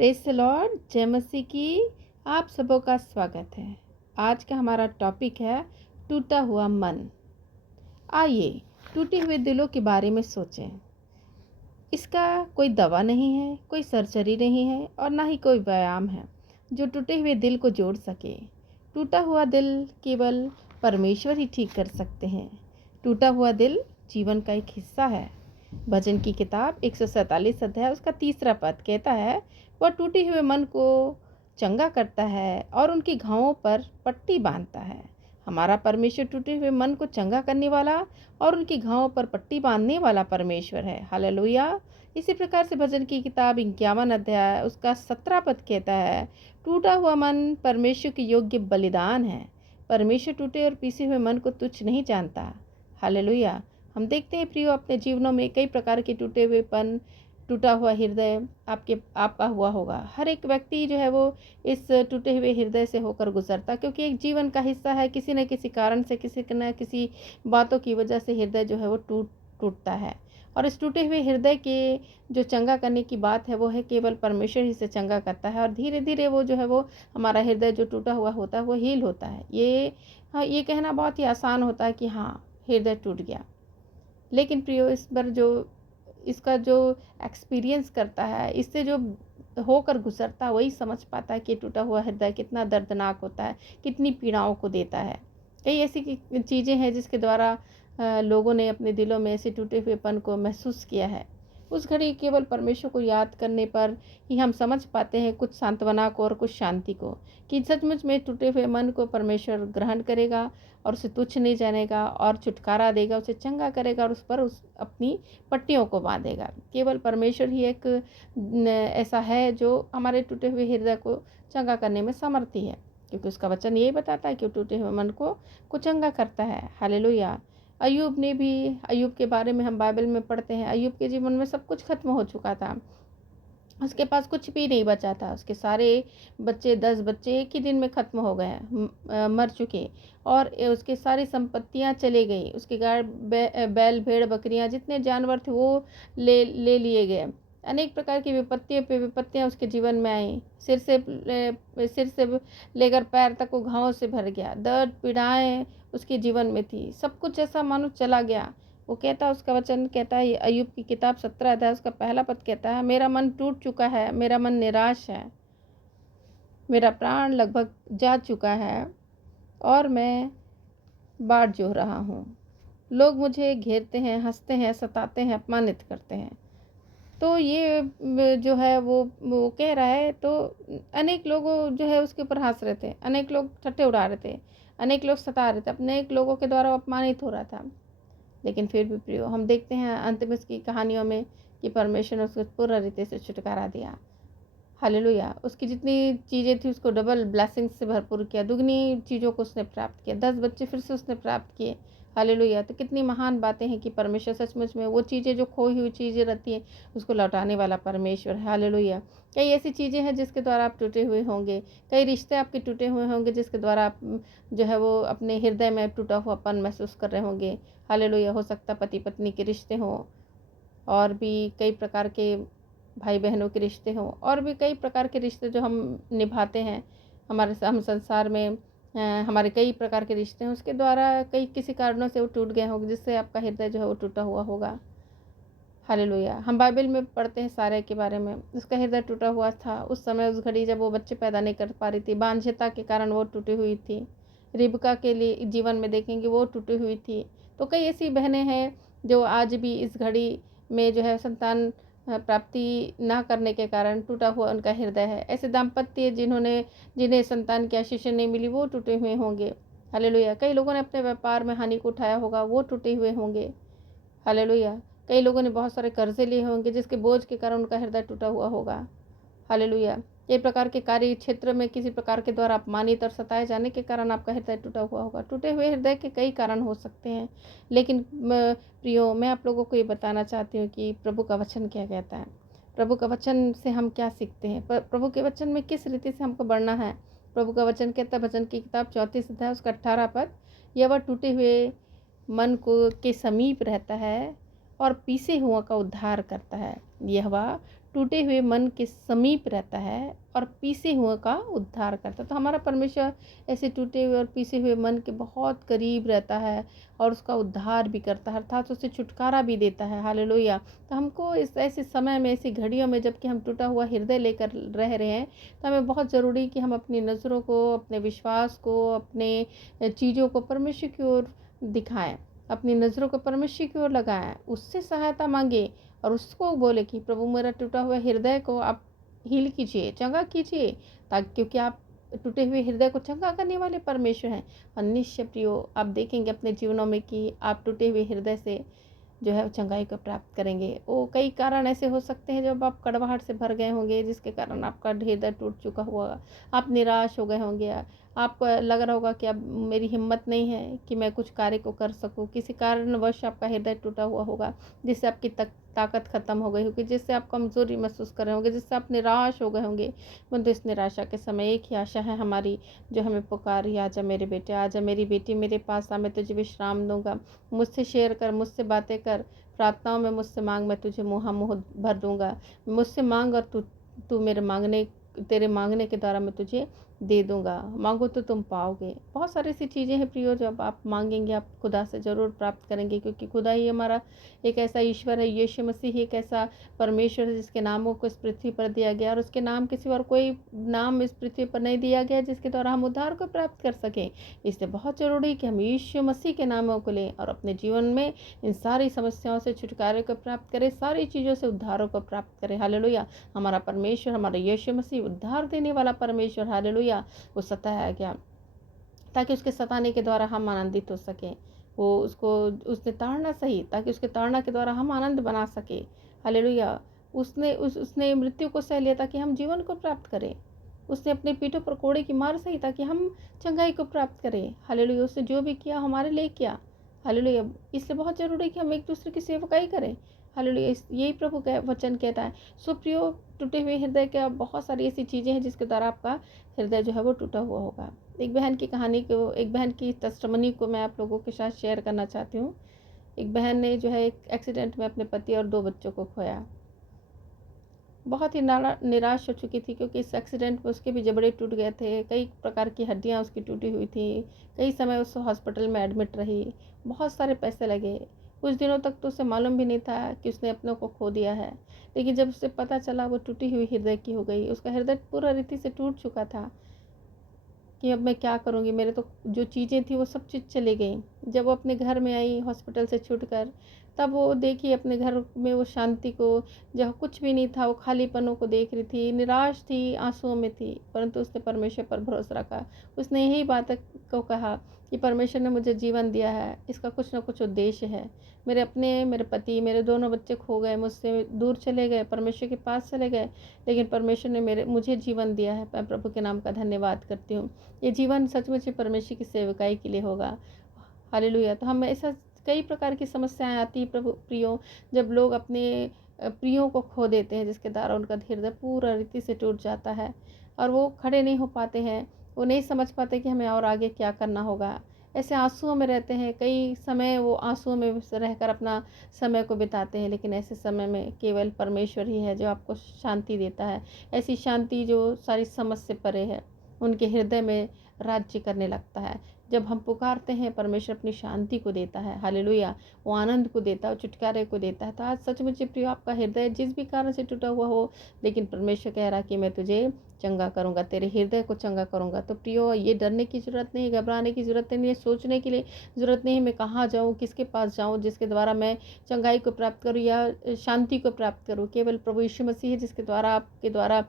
Praise the Lord, जय मसीह की। आप सबों का स्वागत है। आज का हमारा टॉपिक है टूटा हुआ मन। आइए टूटे हुए दिलों के बारे में सोचें। इसका कोई दवा नहीं है, कोई सर्जरी नहीं है और ना ही कोई व्यायाम है जो टूटे हुए दिल को जोड़ सके। टूटा हुआ दिल केवल परमेश्वर ही ठीक कर सकते हैं। टूटा हुआ दिल जीवन का एक हिस्सा है। भजन की किताब 147 अध्याय उसका 3 पद कहता है, वह टूटे हुए मन को चंगा करता है और उनकी घावों पर पट्टी बांधता है। हमारा परमेश्वर टूटे हुए मन को चंगा करने वाला और उनकी घावों पर पट्टी बांधने वाला परमेश्वर है। हालेलुया। इसी प्रकार से भजन की किताब 51 अध्याय उसका 17 पद कहता है, टूटा हुआ मन परमेश्वर के योग्य बलिदान है। परमेश्वर टूटे और पीसे हुए मन को तुच्छ नहीं जानता। हालेलुया। हम देखते हैं प्रियो, अपने जीवनों में कई प्रकार के टूटे हुएपन, टूटा हुआ हृदय आपका हुआ होगा। हर एक व्यक्ति जो है वो इस टूटे हुए हृदय से होकर गुजरता, क्योंकि एक जीवन का हिस्सा है। किसी न किसी कारण से, किसी न किसी बातों की वजह से हृदय जो है वो टूटता है। और इस टूटे हुए हृदय के जो चंगा करने की बात है वो है केवल परमेश्वर ही से चंगा करता है। और धीरे धीरे वो जो है वो हमारा हृदय जो टूटा हुआ होता है वो हील होता है। ये कहना बहुत ही आसान होता है कि हाँ, हृदय टूट गया। लेकिन प्रियो, इसका जो एक्सपीरियंस करता है, इससे जो होकर गुजरता है, वही समझ पाता है कि टूटा हुआ हृदय कितना दर्दनाक होता है, कितनी पीड़ाओं को देता है। कई ऐसी चीज़ें हैं जिसके द्वारा लोगों ने अपने दिलों में ऐसे टूटे हुएपन को महसूस किया है। उस घड़ी केवल परमेश्वर को याद करने पर ही हम समझ पाते हैं कुछ सांत्वना को और कुछ शांति को, कि सचमुच में टूटे हुए मन को परमेश्वर ग्रहण करेगा और उसे तुच्छ नहीं जानेगा और छुटकारा देगा, उसे चंगा करेगा और उस अपनी पट्टियों को बांधेगा। केवल परमेश्वर ही एक ऐसा है जो हमारे टूटे हुए हृदय को चंगा करने में समर्थी है, क्योंकि उसका वचन यही बताता है कि टूटे हुए मन को चंगा करता है। हालेलुया। अयूब के बारे में हम बाइबल में पढ़ते हैं। अयूब के जीवन में सब कुछ खत्म हो चुका था, उसके पास कुछ भी नहीं बचा था। उसके सारे बच्चे, 10 बच्चे एक ही दिन में ख़त्म हो गए, मर चुके। और उसके सारी संपत्तियां चले गई। उसके गाय, बैल, भेड़, बकरियां, जितने जानवर थे वो ले लिए गए। अनेक प्रकार की विपत्तियों पे विपत्तियां उसके जीवन में आई। सिर से लेकर पैर तक वो घावों से भर गया। दर्द, पीड़ाएं उसके जीवन में थी। सब कुछ ऐसा मानो चला गया। वो कहता, उसका वचन कहता है, अय्यूब की किताब 17 अध्याय उसका पहला पद कहता है, मेरा मन टूट चुका है, मेरा मन निराश है, मेरा प्राण लगभग जा चुका है और मैं बाट जो रहा हूँ। लोग मुझे घेरते हैं, हंसते हैं, सताते हैं, अपमानित करते हैं। तो ये जो है वो कह रहा है, तो अनेक लोग जो है उसके ऊपर हंस रहे थे, अनेक लोग ठट्ठे उड़ा रहे थे, अनेक लोग सता रहे थे, अनेक लोगों के द्वारा अपमानित हो रहा था। लेकिन फिर भी प्रियो, हम देखते हैं अंत में उसकी कहानियों में कि परमेश्वर ने उसको पूर्ण रीति से छुटकारा दिया। हालेलुया। उसकी जितनी चीज़ें थी उसको डबल ब्लेसिंग से भरपूर किया, दुगनी चीज़ों को उसने प्राप्त किया, 10 बच्चे फिर से उसने प्राप्त किए। हालेलुया। तो कितनी महान बातें हैं कि परमेश्वर सचमुच में वो चीज़ें, जो खोई हुई चीज़ें रहती हैं, उसको लौटाने वाला परमेश्वर है। हालेलुया। कई ऐसी चीज़ें हैं जिसके द्वारा आप टूटे हुए होंगे, कई रिश्ते आपके टूटे हुए होंगे जिसके द्वारा आप जो है वो अपने हृदय में टूटा हुआपन महसूस कर रहे होंगे। हालेलुया। हो सकता पति पत्नी के रिश्ते हों, और भी कई प्रकार के भाई बहनों के रिश्ते हों, और भी कई प्रकार के रिश्ते जो हम निभाते हैं हम संसार में। हमारे कई प्रकार के रिश्ते हैं, उसके द्वारा कई किसी कारणों से वो टूट गए होंगे, जिससे आपका हृदय जो है वो टूटा हुआ होगा। हालेलुया। हम बाइबल में पढ़ते हैं सारे के बारे में, उसका हृदय टूटा हुआ था उस समय, उस घड़ी जब वो बच्चे पैदा नहीं कर पा रही थी, बांझता के कारण वो टूटी हुई थी। रिबका के लिए जीवन में देखेंगे वो टूटी हुई थी। तो कई ऐसी बहनें हैं जो आज भी इस घड़ी में जो है संतान प्राप्ति ना करने के कारण टूटा हुआ उनका हृदय है। ऐसे दाम्पत्य जिन्हें संतान की आशीष नहीं मिली, वो टूटे हुए होंगे। हालेलुया। कई लोगों ने अपने व्यापार में हानि को उठाया होगा, वो टूटे हुए होंगे। हालेलुया। कई लोगों ने बहुत सारे कर्जे लिए होंगे जिसके बोझ के कारण उनका हृदय टूटा हुआ होगा। हालेलुया। कई प्रकार के कार्य क्षेत्र में किसी प्रकार के द्वारा अपमानित और सताए जाने के कारण आपका हृदय टूटा हुआ होगा। टूटे हुए हृदय के कई कारण हो सकते हैं, लेकिन प्रियो, मैं आप लोगों को ये बताना चाहती हूँ कि प्रभु का वचन क्या कहता है। प्रभु का वचन से हम क्या सीखते हैं, प्रभु के वचन में किस रीति से हमको बढ़ना है। प्रभु का वचन कहता है, भजन की किताब 34 अध्याय उसका 18 पद, यह वह टूटे हुए मन को के समीप रहता है और पीसे हुआ का उद्धार करता है। यहोवा टूटे हुए मन के समीप रहता है और पीसे हुए का उद्धार करता है। तो हमारा परमेश्वर ऐसे टूटे हुए और पीसे हुए मन के बहुत करीब रहता है और उसका उद्धार भी करता है, अर्थात उसे छुटकारा भी देता है। हालेलुया। तो हमको इस ऐसे समय में, ऐसी घड़ियों में, जबकि हम टूटा हुआ हृदय लेकर रह रहे हैं, तो हमें बहुत ज़रूरी कि हम अपनी नज़रों को, अपने विश्वास को, अपने चीज़ों को परमेश्वर की ओर दिखाएं, अपनी नज़रों को परमेश्वर की ओर लगाएं, उससे सहायता मांगे और उसको बोले कि प्रभु मेरा टूटा हुआ हृदय को आप हील कीजिए, चंगा कीजिए, ताकि क्योंकि आप टूटे हुए हृदय को चंगा करने वाले परमेश्वर हैं। और निश्चय प्रियो, आप देखेंगे अपने जीवनों में कि आप टूटे हुए हृदय से जो है चंगाई को प्राप्त करेंगे। वो कई कारण ऐसे हो सकते हैं जब आप कड़वाहट से भर गए होंगे, जिसके कारण आपका हृदय टूट चुका हुआ, आप निराश हो गए होंगे, आपको लग रहा होगा कि अब मेरी हिम्मत नहीं है कि मैं कुछ कार्य को कर सकूं। किसी कारणवश आपका हृदय टूटा हुआ होगा, जिससे आपकी ताकत खत्म हो गई होगी, जिससे आप कमज़ोरी महसूस कर रहे होंगे, जिससे आप निराश हो गए होंगे। परंतु इस निराशा के समय एक ही आशा है हमारी, जो हमें पुकारी, आजा मेरे बेटे, आजा मेरी बेटी, मेरे पास आ, मैं तुझे विश्राम दूंगा। मुझसे शेयर कर, मुझसे बातें कर, प्रार्थनाओं में मुझसे मांग, मैं तुझे मुँह भर दूंगा। मुझसे मांग और तू तेरे मांगने के द्वारा मैं तुझे दे दूंगा। मांगो तो तुम पाओगे। बहुत सारी ऐसी चीज़ें हैं प्रियो, जब आप मांगेंगे आप खुदा से ज़रूर प्राप्त करेंगे, क्योंकि खुदा ही हमारा एक ऐसा ईश्वर है, यीशु मसीह ही एक ऐसा परमेश्वर है जिसके नामों को इस पृथ्वी पर दिया गया, और उसके नाम किसी और कोई नाम इस पृथ्वी पर नहीं दिया गया जिसके द्वारा हम उद्धार को प्राप्त कर सकें। इसलिए बहुत ज़रूरी कि हम यीशु मसीह के नामों को लें और अपने जीवन में इन सारी समस्याओं से छुटकारे को प्राप्त करें, सारी चीज़ों से उद्धारों को प्राप्त करें। हालेलुया। हमारा परमेश्वर, हमारा यीशु मसीह उद्धार देने वाला परमेश्वर, हालेलुया, वो सताया गया ताकि उसके सताने के द्वारा हम आनंदित हो सकें। वो उसने ताड़ना सही ताकि उसके ताड़ना के द्वारा हम आनंद बना सके। हालेलुया। उसने मृत्यु को सह लिया ताकि हम जीवन को प्राप्त करें। उसने अपने पीठों पर कोड़े की मार सही ताकि हम चंगाई को प्राप्त करें। हालेलुया। उसने जो भी किया हमारे लिए किया। हालेलुया। इसलिए बहुत ज़रूरी है कि हम एक दूसरे की सेवकाई करें। हालेलुया। यही प्रभु का वचन कहता है। सो प्रियो, टूटे हुए हृदय का बहुत सारी ऐसी चीज़ें हैं जिसके द्वारा आपका हृदय जो है वो टूटा हुआ होगा। एक बहन की टेस्टिमनी को मैं आप लोगों के साथ शेयर करना चाहती हूँ। एक बहन ने जो है एक एक्सीडेंट में अपने पति और 2 बच्चों को खोया। बहुत ही निराश हो चुकी थी, क्योंकि इस एक्सीडेंट में उसके भी जबड़े टूट गए थे, कई प्रकार की हड्डियाँ उसकी टूटी हुई थी, कई समय उस हॉस्पिटल में एडमिट रही, बहुत सारे पैसे लगे। कुछ दिनों तक तो उसे मालूम भी नहीं था कि उसने अपनों को खो दिया है, लेकिन जब उसे पता चला वो टूटी हुई हृदय की हो गई। उसका हृदय पूरा रीति से टूट चुका था कि अब मैं क्या करूँगी, मेरे तो जो चीज़ें थी वो सब चीज़ चली गई। जब वो अपने घर में आई हॉस्पिटल से छूटकर, तब वो देखी अपने घर में वो शांति को, जहाँ कुछ भी नहीं था, वो खालीपनों को देख रही थी, निराश थी, आंसुओं में थी। परंतु उसने परमेश्वर पर भरोसा रखा। उसने यही बात को कहा कि परमेश्वर ने मुझे जीवन दिया है, इसका कुछ ना कुछ उद्देश्य है। मेरे पति, मेरे दोनों बच्चे खो गए, मुझसे दूर चले गए, परमेश्वर के पास चले गए, लेकिन परमेश्वर ने मुझे जीवन दिया है। मैं प्रभु के नाम का धन्यवाद करती हूँ। ये जीवन सचमुच ही परमेश्वर की सेवकाई के लिए होगा। हालेलुया। तो हम ऐसा कई प्रकार की समस्याएं आती हैं प्रभु प्रियो, जब लोग अपने प्रियों को खो देते हैं, जिसके द्वारा उनका हृदय पूरा रीति से टूट जाता है और वो खड़े नहीं हो पाते हैं। वो नहीं समझ पाते कि हमें और आगे क्या करना होगा। ऐसे आंसुओं में रहते हैं, कई समय वो आंसुओं में रहकर अपना समय को बिताते हैं, लेकिन ऐसे समय में केवल परमेश्वर ही है जो आपको शांति देता है। ऐसी शांति जो सारी समझ से परे है, उनके हृदय में राज्य करने लगता है। जब हम पुकारते हैं, परमेश्वर अपनी शांति को देता है। हालेलुया। वो आनंद को देता है, छुटकारे को देता है। तो आज सचमुच प्रियो, आपका हृदय जिस भी कारण से टूटा हुआ हो, लेकिन परमेश्वर कह रहा कि मैं तुझे चंगा करूंगा, तेरे हृदय को चंगा करूंगा। तो प्रियो, ये डरने की ज़रूरत नहीं, घबराने की ज़रूरत नहीं है, सोचने के लिए ज़रूरत नहीं है मैं कहाँ जाऊँ, किसके पास जाऊँ जिसके द्वारा मैं चंगाई को प्राप्त करूँ या शांति को प्राप्त करूँ। केवल प्रभु यीशु मसीह है जिसके द्वारा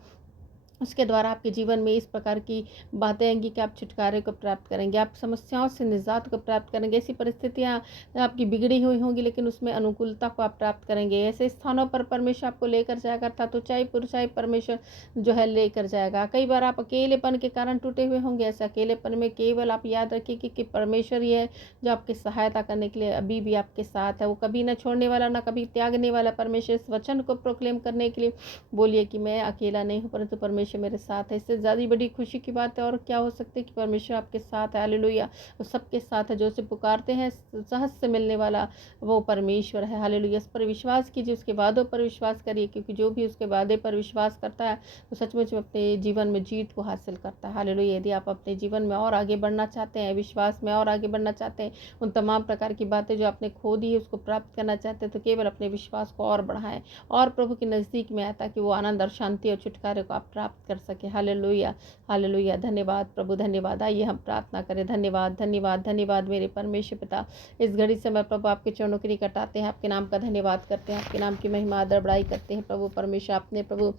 उसके द्वारा आपके जीवन में इस प्रकार की बातें आएंगी कि आप छुटकारे को प्राप्त करेंगे, आप समस्याओं से निजात को प्राप्त करेंगे। ऐसी परिस्थितियां आपकी बिगड़ी हुई होंगी, लेकिन उसमें अनुकूलता को आप प्राप्त करेंगे। ऐसे स्थानों पर परमेश्वर आपको लेकर जाएगा, था तो चाहे परमेश्वर जो है लेकर जाएगा। कई बार आप अकेलेपन के कारण टूटे हुए होंगे। ऐसे अकेलेपन में केवल आप याद रखिए कि परमेश्वर ही है जो आपकी सहायता करने के लिए अभी भी आपके साथ है। वो कभी न छोड़ने वाला, ना कभी त्यागने वाला। परमेश्वर इस वचन को प्रोक्लेम करने के लिए बोलिए कि मैं अकेला नहीं हूँ, परंतु परमेश्वर परमेश्वर मेरे साथ है। इससे ज़्यादा बड़ी खुशी की बात है और क्या हो सकती है कि परमेश्वर आपके साथ है। हालेलुया। वो सबके साथ है, जो उसे पुकारते हैं सहज से मिलने वाला वो परमेश्वर है। हालेलुया। इस पर विश्वास कीजिए, उसके वादों पर विश्वास करिए, क्योंकि जो भी उसके वादे पर विश्वास करता है वो सचमुच में अपने जीवन में जीत को हासिल करता है। हालेलुया। यदि आप अपने जीवन में और आगे बढ़ना चाहते हैं, विश्वास में और आगे बढ़ना चाहते हैं, उन तमाम प्रकार की बातें जो आपने खो दी है उसको प्राप्त करना चाहते हैं, तो केवल अपने विश्वास को और बढ़ाएं और प्रभु के नज़दीक में आए, ताकि वो आनंद और शांति और छुटकारे को आप प्राप्त कर सके। हालेलुया। हालेलुया। धन्यवाद प्रभु, धन्यवाद। आइए हम प्रार्थना करें। धन्यवाद, धन्यवाद, धन्यवाद मेरे परमेश्वर पिता। इस घड़ी से मैं प्रभु आपके चरणों के लिए कटाते हैं, आपके नाम का धन्यवाद करते हैं, आपके नाम की महिमा आदर बड़ाई करते हैं। प्रभु परमेश्वर, आपने प्रभु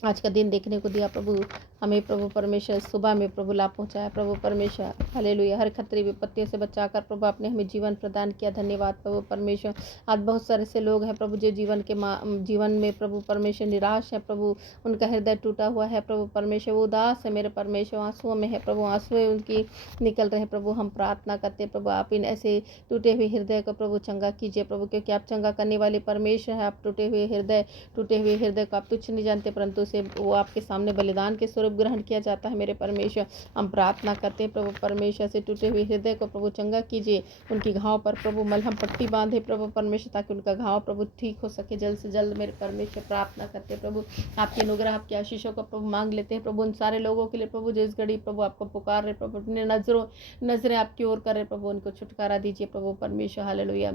आज का दिन देखने को दिया प्रभु, हमें प्रभु परमेश्वर सुबह में प्रभु लाभ पहुंचाया प्रभु परमेश्वर। हालेलुया। हर खतरे विपत्तियों से बचाकर प्रभु आपने हमें जीवन प्रदान किया। धन्यवाद प्रभु परमेश्वर। आज बहुत सारे से लोग हैं प्रभु जो जीवन में प्रभु परमेश्वर निराश है प्रभु, उनका हृदय टूटा हुआ है प्रभु परमेश्वर, वो उदास है मेरे परमेश्वर, आंसुओं में है प्रभु, आंसुएं उनकी निकल रहे हैं प्रभु। हम प्रार्थना करते हैं प्रभु, आप इन ऐसे टूटे हुए हृदय को प्रभु चंगा कीजिए प्रभु, क्योंकि आप चंगा करने वाले परमेश्वर है। आप टूटे हुए हृदय को आप तुच्छ नहीं जानते, परंतु से वो आपके सामने बलिदान के स्वरूप ग्रहण किया जाता है मेरे परमेश्वर। हम प्रार्थना करते हैं प्रभु परमेश्वर से टूटे हुए हृदय को प्रभु चंगा कीजिए, उनकी घाव पर प्रभु मलहम पट्टी बांधे प्रभु परमेश्वर, ताकि उनका घाव प्रभु ठीक हो सके जल्द से जल्द मेरे परमेश्वर। प्रार्थना करते हैं प्रभु, आपके अनुग्रह आपकी आशीषों को प्रभु मांग लेते हैं प्रभु, उन सारे लोगों के लिए प्रभु जो इस घड़ी प्रभु आपको पुकार रहे प्रभु, अपने नजरें आपकी ओर कर रहे प्रभु, उनको छुटकारा दीजिए प्रभु परमेश्वर। हालेलुया।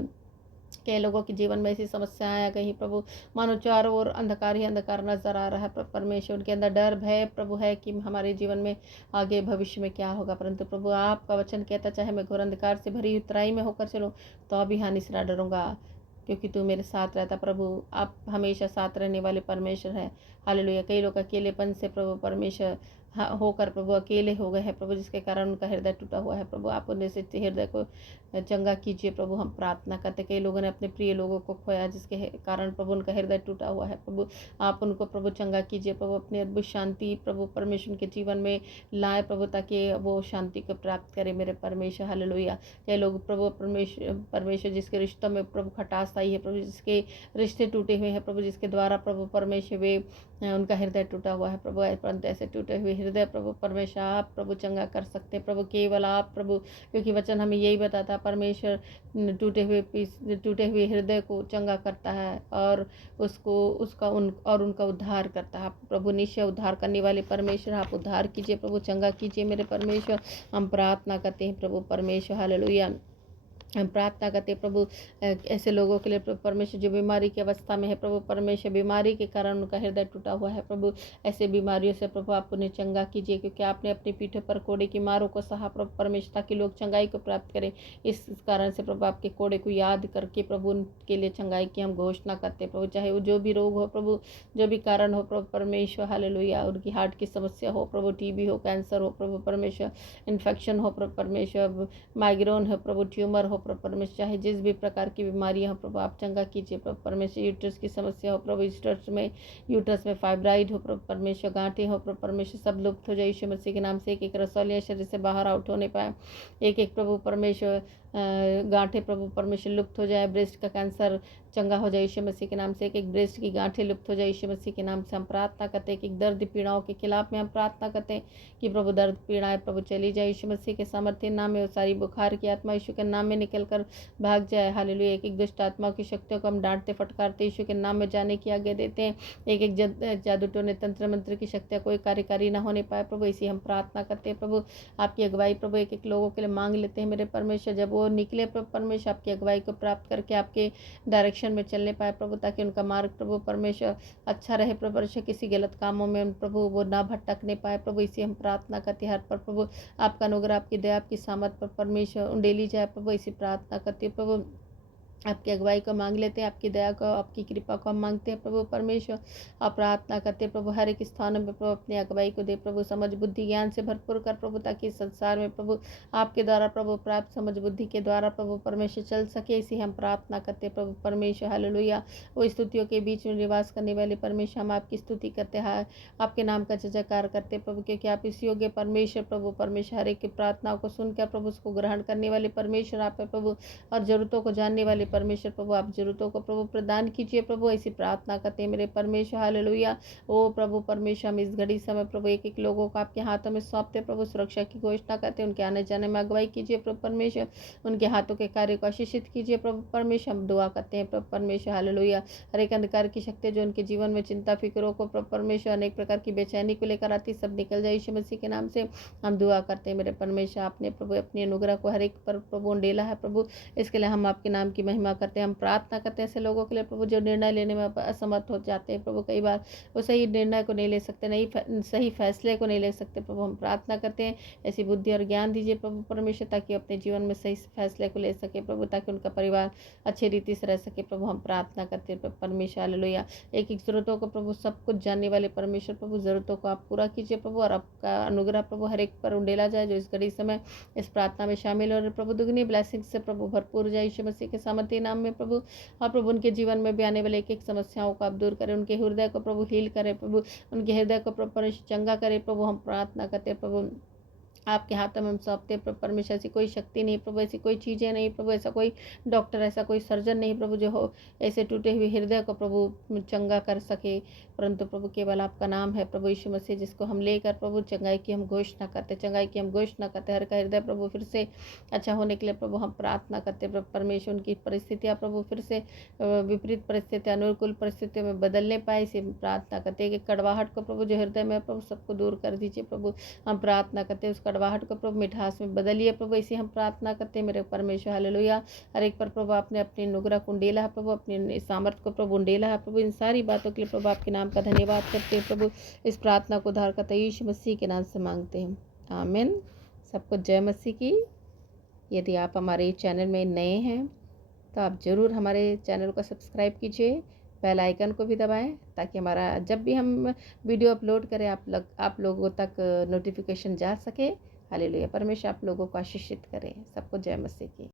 कई लोगों के जीवन में ऐसी समस्याएं आ गई प्रभु, मानो चारों ओर अंधकार ही अंधकार नजर आ रहा है प्रभु परमेश्वर। उनके अंदर डर भय प्रभु है कि हमारे जीवन में आगे भविष्य में क्या होगा, परंतु प्रभु आपका वचन कहता चाहे मैं घोर अंधकार से भरी उतराई में होकर चलूं तो भी हानि से ना डरूंगा, क्योंकि तू मेरे साथ रहता प्रभु। आप हमेशा साथ रहने वाले परमेश्वर है। हालेलुया। कई लोग अकेलेपन से प्रभु परमेश्वर होकर प्रभु अकेले हो गए हैं प्रभु, जिसके कारण उनका हृदय टूटा हुआ है प्रभु, आप उन्हें से हृदय को चंगा कीजिए प्रभु। हम प्रार्थना करते, कई लोगों ने अपने प्रिय लोगों को खोया जिसके कारण प्रभु उनका हृदय टूटा हुआ है प्रभु, आप उनको प्रभु चंगा कीजिए प्रभु, अपनी अद्भुत शांति प्रभु परमेश्वर के जीवन में लाए प्रभु, ताकि वो शांति को प्राप्त करे मेरे परमेश्वर। हालेलुया। कई लोग प्रभु परमेश्वर जिसके रिश्तों में प्रभु खटास आई है प्रभु, जिसके रिश्ते टूटे हुए हैं प्रभु, जिसके द्वारा प्रभु परमेश्वर वे उनका हृदय टूटा हुआ है प्रभु, परंतु ऐसे टूटे हुए हृदय प्रभु परमेश्वर आप प्रभु चंगा कर सकते प्रभु, केवल आप प्रभु, क्योंकि वचन हमें यही बताता परमेश्वर टूटे हुए हृदय को चंगा करता है और उनका उद्धार करता है। प्रभु निश्चय उद्धार करने वाले परमेश्वर, आप उद्धार कीजिए प्रभु, चंगा कीजिए मेरे परमेश्वर। हम प्रार्थना करते हैं प्रभु परमेश्वर। हालेलुया। हम प्रार्थना करते प्रभु ऐसे लोगों के लिए प्रभु परमेश्वर जो बीमारी की अवस्था में है प्रभु परमेश्वर, बीमारी के कारण उनका हृदय टूटा हुआ है प्रभु, ऐसे बीमारियों से प्रभु आप उन्हें चंगा कीजिए, क्योंकि आपने अपनी पीठों पर कोड़े की मारों को सहा प्रभु परमेश्वर, ताकि लोग चंगाई को प्राप्त करें। इस कारण से प्रभु आपके कोड़े को याद करके प्रभु उनके लिए चंगाई की हम घोषणा करते प्रभु, चाहे वो जो भी रोग हो प्रभु, जो भी कारण हो प्रभु परमेश्वर। हालेलुया। उनकी हार्ट की समस्या हो प्रभु, टीबी हो, कैंसर हो प्रभु परमेश्वर, इन्फेक्शन हो प्रभु परमेश्वर, माइग्रेन हो प्रभु, ट्यूमर हो प्रभु परमेश्वर, चाहे जिस भी प्रकार की बीमारियां हो प्रभु आप चंगा कीजिए प्रभु परमेश्वर। यूट्रस की समस्या हो प्रभु, यूट्रस में फाइब्राइड हो प्रभु परमेश्वर, गांठें हो प्रभु परमेश्वर, सब लुप्त हो जाए यीशु मसीह के नाम से। एक एक रसौलियां शरीर से बाहर आउट होने पाए, एक एक प्रभु परमेश्वर गांठें प्रभु परमेश्वर लुप्त हो जाए, ब्रेस्ट का कैंसर चंगा हो जाए यीशु मसीह के नाम से, एक एक ब्रेस्ट की गांठें लुप्त हो जाए यीशु मसीह के नाम से। हम प्रार्थना करते हैं कि दर्द पीड़ाओं के खिलाफ में हम प्रार्थना करते हैं कि प्रभु दर्द पीड़ाएं प्रभु चली जाए यीशु मसीह के सामर्थ्य नाम में, वो सारी बुखार की आत्मा यीशु के नाम में निकल कर भाग जाए। हालेलुया। एक एक दुष्ट आत्माओं की शक्तियों को हम डांटते फटकारते यीशु के नाम में जाने की आज्ञा देते हैं। एक एक जादू टोने तंत्र मंत्र की शक्तियाँ कोई कार्यकारी ना होने पाए प्रभु, इसी हम प्रार्थना करते हैं प्रभु। आपकी अगुवाई प्रभु एक एक लोगों के लिए मांग लेते हैं मेरे परमेश्वर, जब वो निकले प्रभु परमेश्वर आपकी अगुवाई को प्राप्त करके आपके डायरेक्शन में चलने पाए प्रभु, ताकि उनका मार्ग प्रभु परमेश्वर अच्छा रहे प्रभु परमेश्वर, किसी गलत कामों में प्रभु वो ना भटकने पाए प्रभु, इसी हम प्रार्थना करते हैं। हर पर प्रभु आपका अनुग्रह आपकी दया आपकी सामर्थ पर परमेश्वर उंडेली जाए प्रभु, इसी प्रार्थना करते हैं प्रभु। आपकी अगुवाई को मांग लेते हैं, आपकी दया को आपकी कृपा को हम मांगते हैं प्रभु परमेश्वर। आप प्रार्थना करते हैं प्रभु हर एक स्थानों में प्रभु अपनी अगुवाई को दे प्रभु, समझ बुद्धि ज्ञान से भरपूर कर प्रभु, ताकि इस संसार में प्रभु आपके द्वारा प्रभु प्राप्त समझ बुद्धि के द्वारा प्रभु परमेश्वर चल सके, इसी हम प्रार्थना करते हैं प्रभु परमेश्वर। हालेलुया। वो स्तुतियों के बीच में निवास करने वाले परमेश्वर, हम आपकी स्तुति करते हैं, आपके नाम का जयकार करते प्रभु, क्योंकि आप इस योग्य परमेश्वर प्रभु परमेश्वर, हर एक की प्रार्थनाओं को सुनकर प्रभु उसको ग्रहण करने वाले परमेश्वर आप है प्रभु, और जरूरतों को जानने वाले परमेश्वर प्रभु आप ज़रूरतों को प्रभु प्रदान कीजिए प्रभु, ऐसी प्रार्थना करते हैं मेरे परमेश्वर। हालेलुया। ओ प्रभु परमेश्वर, हम इस घड़ी समय प्रभु एक एक लोगों को आपके हाथों में सौंपते प्रभु, सुरक्षा की घोषणा करते हैं, उनके आने जाने में अगुवाई कीजिए प्रभु परमेश्वर, उनके हाथों के कार्य को आशीषित कीजिए प्रभु परमेश्वर। हम दुआ करते हैं प्रभु परमेश्वर। हालेलुया। हर एक अंधकार की शक्ति जो उनके जीवन में चिंता फिक्रों को प्रभु परमेश्वर, अनेक प्रकार की बेचैनी को लेकर आती, सब निकल जाए यीशु मसीह के नाम से हम दुआ करते हैं मेरे परमेश्वर। आपने प्रभु अपनी अनुग्रह को हर एक पर प्रभु उंडेला है प्रभु, इसके लिए हम आपके नाम की महिमा करते हैं। हम प्रार्थना करते हैं ऐसे लोगों के लिए प्रभु जो निर्णय लेने में असमर्थ हो जाते हैं प्रभु, कई बार वो सही निर्णय को नहीं ले सकते, नहीं सही फैसले को नहीं ले सकते प्रभु। हम प्रार्थना करते हैं ऐसी बुद्धि और ज्ञान दीजिए प्रभु परमेश्वर, ताकि अपने जीवन में सही फैसले को ले सके प्रभु, ताकि उनका परिवार अच्छी रीति से रह सके प्रभु। हम प्रार्थना करते हैं प्रभु परमेश्वर। हालेलुया। एक एक ज़रूरतों को प्रभु, सब कुछ जानने वाले परमेश्वर प्रभु, ज़रूरतों को आप पूरा कीजिए प्रभु, और आपका अनुग्रह प्रभु हर एक पर उंडेला जाए जो इस घड़ी समय इस प्रार्थना में शामिल हो रहे प्रभु। दुगनी ब्लेसिंग से प्रभु भरपूर जाए यीशु मसीह के सामर्थ्य नाम में प्रभु। और प्रभु उनके जीवन में भी आने वाले एक एक समस्याओं को आप दूर करें, उनके हृदय को प्रभु हील करें प्रभु, उनके हृदय को प्रभु परमेश्वर चंगा करे प्रभु। हम प्रार्थना करते हैं प्रभु, आपके हाथों में हम सौंपते हैं प्रभु परमेश्वर। ऐसी कोई शक्ति नहीं प्रभु, ऐसी कोई चीज़ें नहीं प्रभु, ऐसा कोई डॉक्टर, ऐसा कोई सर्जन नहीं प्रभु जो हो ऐसे टूटे हुए हृदय को प्रभु चंगा कर सके, परंतु प्रभु केवल आपका नाम है प्रभु यीशु मसीह, जिसको हम लेकर प्रभु चंगाई की हम घोषणा करते, चंगाई की हम घोषणा करते। हर का हृदय प्रभु फिर से अच्छा होने के लिए प्रभु हम प्रार्थना करते प्रभु परमेश्वर। उनकी परिस्थितियाँ प्रभु फिर से विपरीत परिस्थितियाँ अनुकूल परिस्थितियों में बदलने पाए, इसे प्रार्थना करते हैं कि कड़वाहट को प्रभु जो हृदय में प्रभु सबको दूर कर दीजिए प्रभु। हम प्रार्थना करते हैं उस कड़वाहट को प्रभु मिठास में बदलिए प्रभु, इसे हम प्रार्थना करते हैं मेरे परमेश्वर। हालेलुया। हर एक पर प्रभु आपने अपनी अनुग्रह को उंडेला है प्रभु, अपने सामर्थ्य को प्रभु उंडेला है प्रभु। इन सारी बातों के लिए प्रभु आपके नाम का धन्यवाद करते हैं प्रभु। इस प्रार्थना को उद्धारकर्ता यीशु मसीह के नाम से मांगते हैं, आमीन। सबको जय मसीह की। यदि आप हमारे चैनल में नए हैं तो आप ज़रूर हमारे चैनल को सब्सक्राइब कीजिए, बेल आइकन को भी दबाएं, ताकि हमारा जब भी हम वीडियो अपलोड करें आप लोगों तक नोटिफिकेशन जा सके। हालेलुया। परमेश्वर आप लोगों को आशीषित करें। सबको जय मसीह की।